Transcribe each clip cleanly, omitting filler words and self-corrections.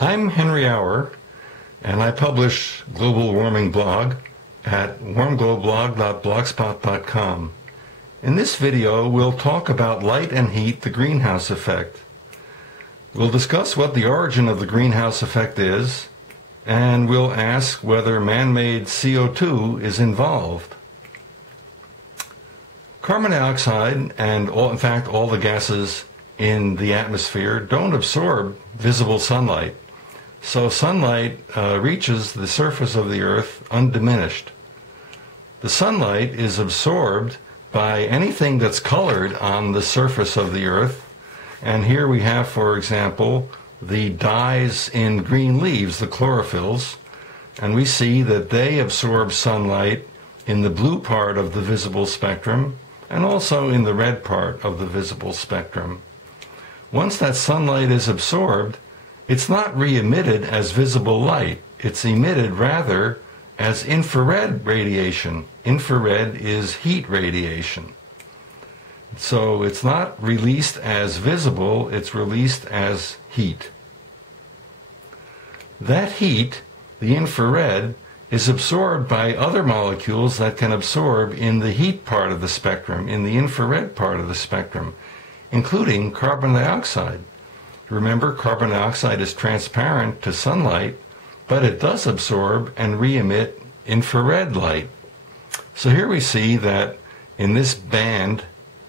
I'm Henry Hour, and I publish Global Warming Blog at warmglowblog.blogspot.com. In this video, we'll talk about light and heat, the greenhouse effect. We'll discuss what the origin of the greenhouse effect is, and we'll ask whether man-made CO2 is involved. Carbon dioxide and in fact all the gases in the atmosphere don't absorb visible sunlight. So sunlight reaches the surface of the Earth undiminished. The sunlight is absorbed by anything that's colored on the surface of the Earth. And here we have, for example, the dyes in green leaves, the chlorophylls. And we see that they absorb sunlight in the blue part of the visible spectrum and also in the red part of the visible spectrum. Once that sunlight is absorbed, it's not re-emitted as visible light. It's emitted rather as infrared radiation. Infrared is heat radiation. So it's not released as visible, it's released as heat. That heat, the infrared, is absorbed by other molecules that can absorb in the heat part of the spectrum, in the infrared part of the spectrum, including carbon dioxide. Remember, carbon dioxide is transparent to sunlight, but it does absorb and re-emit infrared light. So here we see that in this band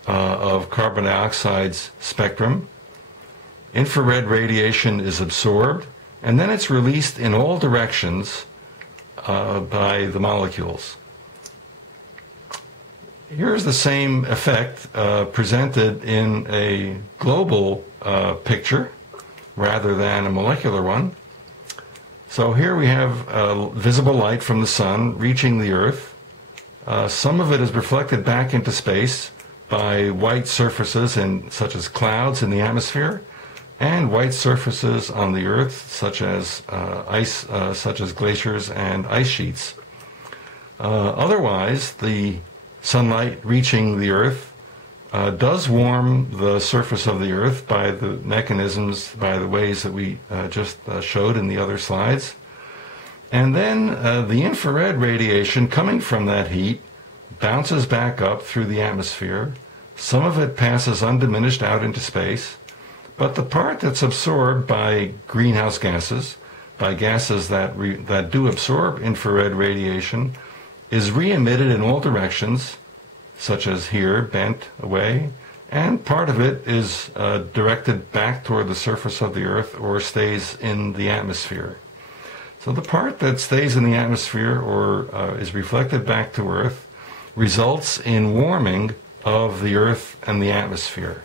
of carbon dioxide's spectrum, infrared radiation is absorbed, and then it's released in all directions by the molecules. Here's the same effect presented in a global picture rather than a molecular one. So here we have visible light from the sun reaching the Earth. Some of it is reflected back into space by white surfaces such as clouds in the atmosphere, and white surfaces on the Earth such as ice, such as glaciers and ice sheets. Otherwise, the sunlight reaching the Earth does warm the surface of the Earth by the mechanisms, by the ways that we just showed in the other slides. And then the infrared radiation coming from that heat bounces back up through the atmosphere. Some of it passes undiminished out into space, but the part that's absorbed by greenhouse gases, by gases that do absorb infrared radiation, is re-emitted in all directions, such as here, bent away, and part of it is directed back toward the surface of the Earth or stays in the atmosphere. So the part that stays in the atmosphere or is reflected back to Earth results in warming of the Earth and the atmosphere.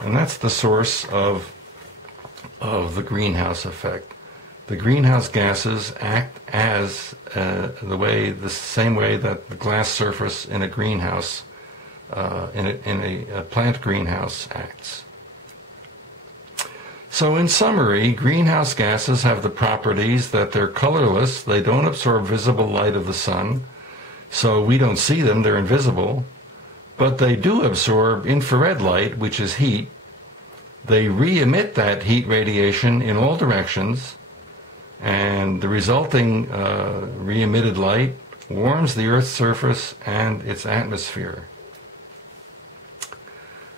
And that's the source of the greenhouse effect. The greenhouse gases act as the same way that the glass surface in a greenhouse, in a plant greenhouse, acts. So in summary, greenhouse gases have the properties that they're colorless, they don't absorb visible light of the sun, so we don't see them, they're invisible, but they do absorb infrared light, which is heat. They re-emit that heat radiation in all directions, and the resulting re-emitted light warms the Earth's surface and its atmosphere.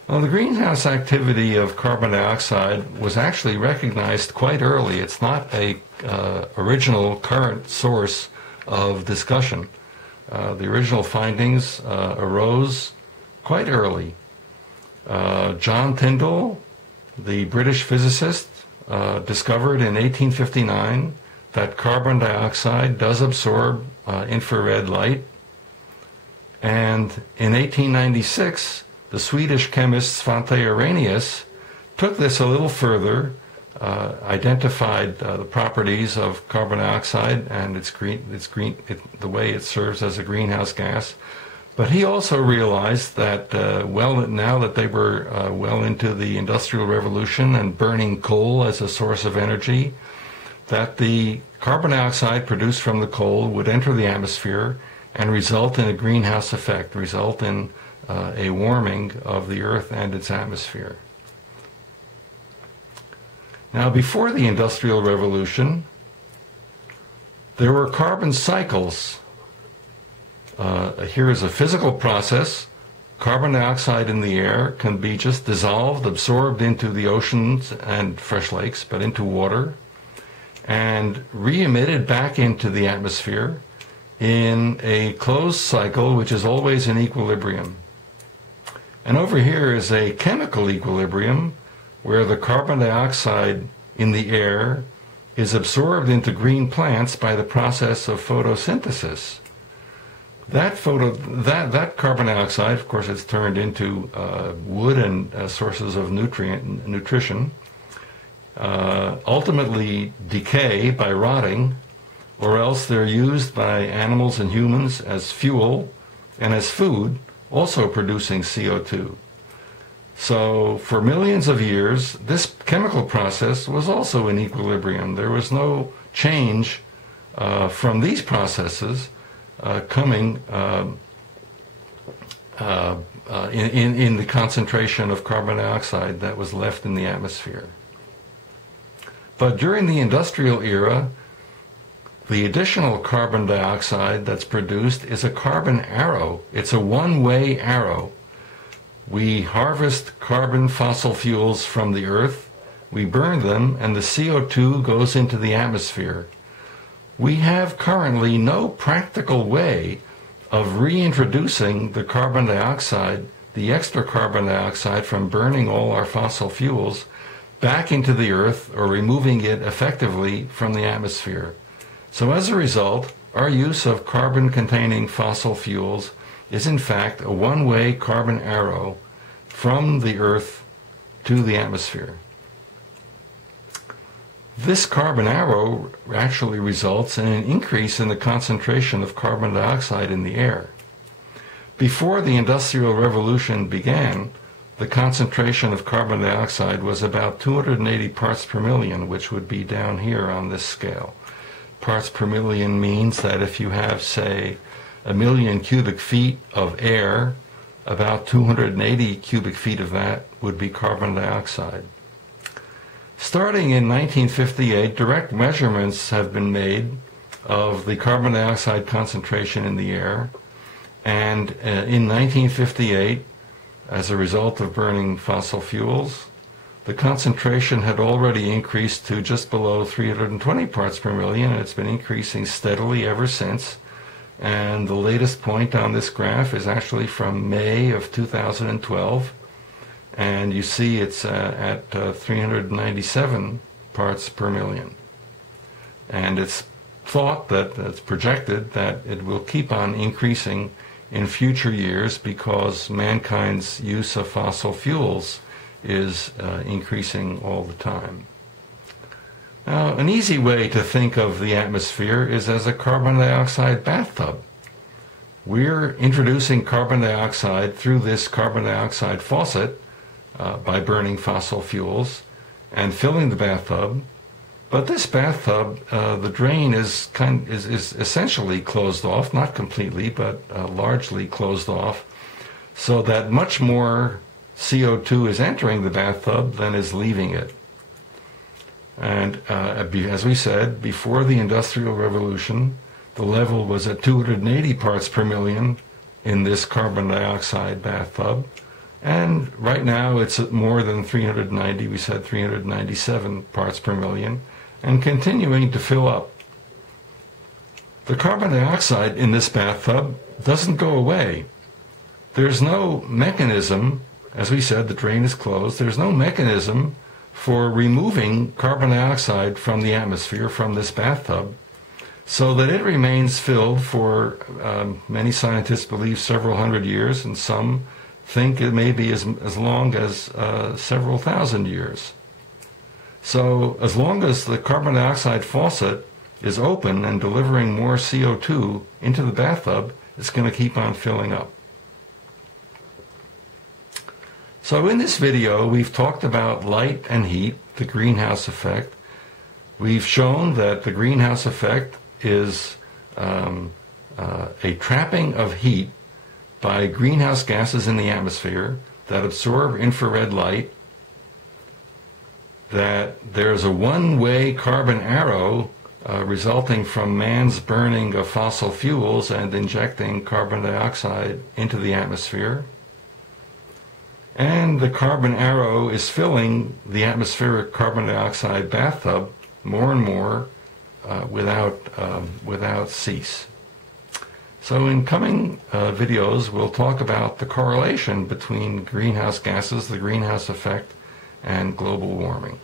Well, the greenhouse activity of carbon dioxide was actually recognized quite early. It's not an original current source of discussion. The original findings arose quite early. John Tyndall, the British physicist, discovered in 1859 that carbon dioxide does absorb infrared light. And in 1896, the Swedish chemist Svante Arrhenius took this a little further, identified the properties of carbon dioxide and the way it serves as a greenhouse gas. But he also realized that, now that they were well into the Industrial Revolution and burning coal as a source of energy, that the carbon dioxide produced from the coal would enter the atmosphere and result in a greenhouse effect, result in a warming of the Earth and its atmosphere. Now, before the Industrial Revolution, there were carbon cycles. Here is a physical process. Carbon dioxide in the air can be just dissolved, absorbed into the oceans and fresh lakes, but into water, and re-emitted back into the atmosphere in a closed cycle, which is always in equilibrium. And over here is a chemical equilibrium where the carbon dioxide in the air is absorbed into green plants by the process of photosynthesis. That carbon dioxide, of course, it's turned into wood and sources of nutrition, ultimately decay by rotting, or else they're used by animals and humans as fuel and as food, also producing CO2. So for millions of years, this chemical process was also in equilibrium. There was no change from these processes coming in the concentration of carbon dioxide that was left in the atmosphere. But during the industrial era, the additional carbon dioxide that's produced is a carbon arrow. It's a one-way arrow. We harvest carbon fossil fuels from the earth, we burn them, and the CO2 goes into the atmosphere. We have currently no practical way of reintroducing the carbon dioxide, the extra carbon dioxide from burning all our fossil fuels, back into the earth or removing it effectively from the atmosphere. So as a result, our use of carbon-containing fossil fuels is in fact a one-way carbon arrow from the earth to the atmosphere. This carbon arrow actually results in an increase in the concentration of carbon dioxide in the air. Before the Industrial Revolution began, the concentration of carbon dioxide was about 280 parts per million, which would be down here on this scale. Parts per million means that if you have, say, 1 million cubic feet of air, about 280 cubic feet of that would be carbon dioxide. Starting in 1958, direct measurements have been made of the carbon dioxide concentration in the air, and in 1958, as a result of burning fossil fuels, the concentration had already increased to just below 320 parts per million, and it's been increasing steadily ever since. And the latest point on this graph is actually from May of 2012. And you see it's at 397 parts per million. And it's thought that it's projected that it will keep on increasing in future years because mankind's use of fossil fuels is increasing all the time. Now, an easy way to think of the atmosphere is as a carbon dioxide bathtub. We're introducing carbon dioxide through this carbon dioxide faucet by burning fossil fuels and filling the bathtub. But this bathtub, the drain is essentially closed off, not completely, but largely closed off, so that much more CO2 is entering the bathtub than is leaving it. And as we said, before the Industrial Revolution, the level was at 280 parts per million in this carbon dioxide bathtub. And right now it's at more than 390, we said 397 parts per million, and continuing to fill up. The carbon dioxide in this bathtub doesn't go away. There's no mechanism, as we said, the drain is closed, there's no mechanism for removing carbon dioxide from the atmosphere, from this bathtub, so that it remains filled for, many scientists believe, several hundred years, and some think it may be as long as several thousand years. So as long as the carbon dioxide faucet is open and delivering more CO2 into the bathtub, it's going to keep on filling up. So in this video, we've talked about light and heat, the greenhouse effect. We've shown that the greenhouse effect is a trapping of heat by greenhouse gases in the atmosphere that absorb infrared light that there's a one-way carbon arrow resulting from man's burning of fossil fuels and injecting carbon dioxide into the atmosphere. And the carbon arrow is filling the atmospheric carbon dioxide bathtub more and more without cease. So in coming videos, we'll talk about the correlation between greenhouse gases, the greenhouse effect, and global warming.